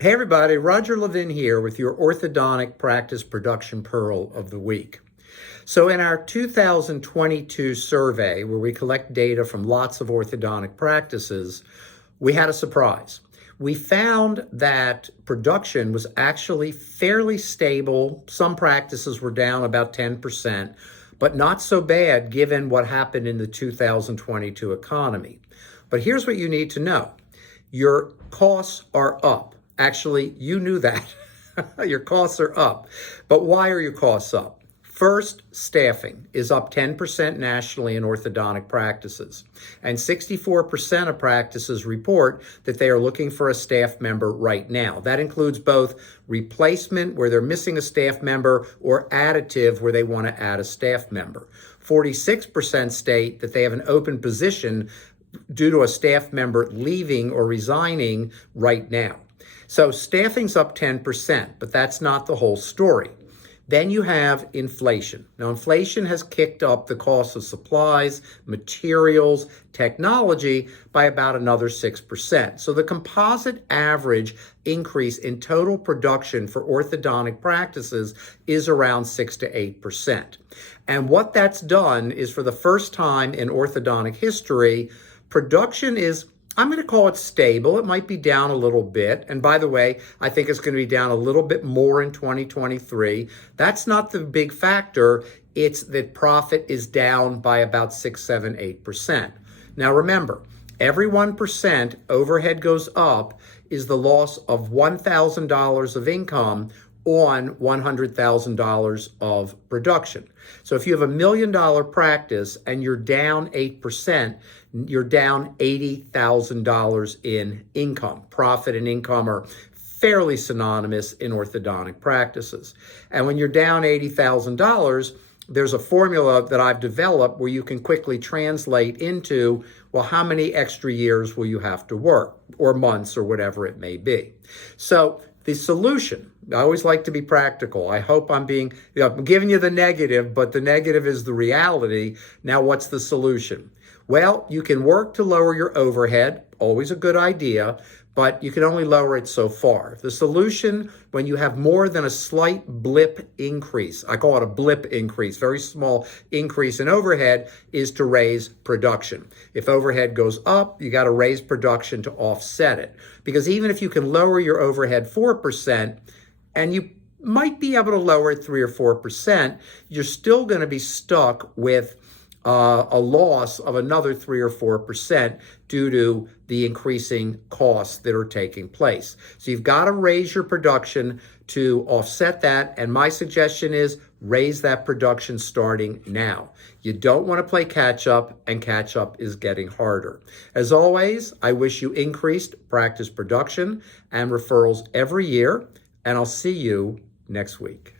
Hey everybody, Roger Levin here with your orthodontic practice production pearl of the week. So in our 2022 survey, where we collect data from lots of orthodontic practices, we had a surprise. We found that production was actually fairly stable. Some practices were down about 10%, but not so bad given what happened in the 2022 economy. But here's what you need to know. Your costs are up. Actually, you knew that. Your costs are up. But why are your costs up? First, staffing is up 10% nationally in orthodontic practices. And 64% of practices report that they are looking for a staff member right now. That includes both replacement, where they're missing a staff member, or additive, where they want to add a staff member. 46% state that they have an open position due to a staff member leaving or resigning right now. So staffing's up 10%, but that's not the whole story. Then you have inflation. Now, inflation has kicked up the cost of supplies, materials, technology by about another 6%. So the composite average increase in total production for orthodontic practices is around 6 to 8%. And what that's done is, for the first time in orthodontic history, production is, I'm going to call it stable. It might be down a little bit. And by the way, I think it's going to be down a little bit more in 2023. That's not the big factor. It's that profit is down by about 6, 7, 8%. Now remember, every 1% overhead goes up is the loss of $1,000 of income on $100,000 of production. So if you have $1 million practice and you're down 8%, you're down $80,000 in income. Profit and income are fairly synonymous in orthodontic practices. And when you're down $80,000, there's a formula that I've developed where you can quickly translate into, well, how many extra years will you have to work, or months, or whatever it may be. So the solution, I always like to be practical. I hope I'm giving you the negative, but the negative is the reality. Now, what's the solution? Well, you can work to lower your overhead, always a good idea, but you can only lower it so far. The solution, when you have more than a slight blip increase, I call it a blip increase, very small increase in overhead, is to raise production. If overhead goes up, you got to raise production to offset it. Because even if you can lower your overhead 4%, and you might be able to lower it 3 or 4%, you're still going to be stuck with a loss of another 3 or 4% due to the increasing costs that are taking place. So you've got to raise your production to offset that. And my suggestion is raise that production starting now. You don't want to play catch up, and catch up is getting harder. As always, I wish you increased practice production and referrals every year, and I'll see you next week.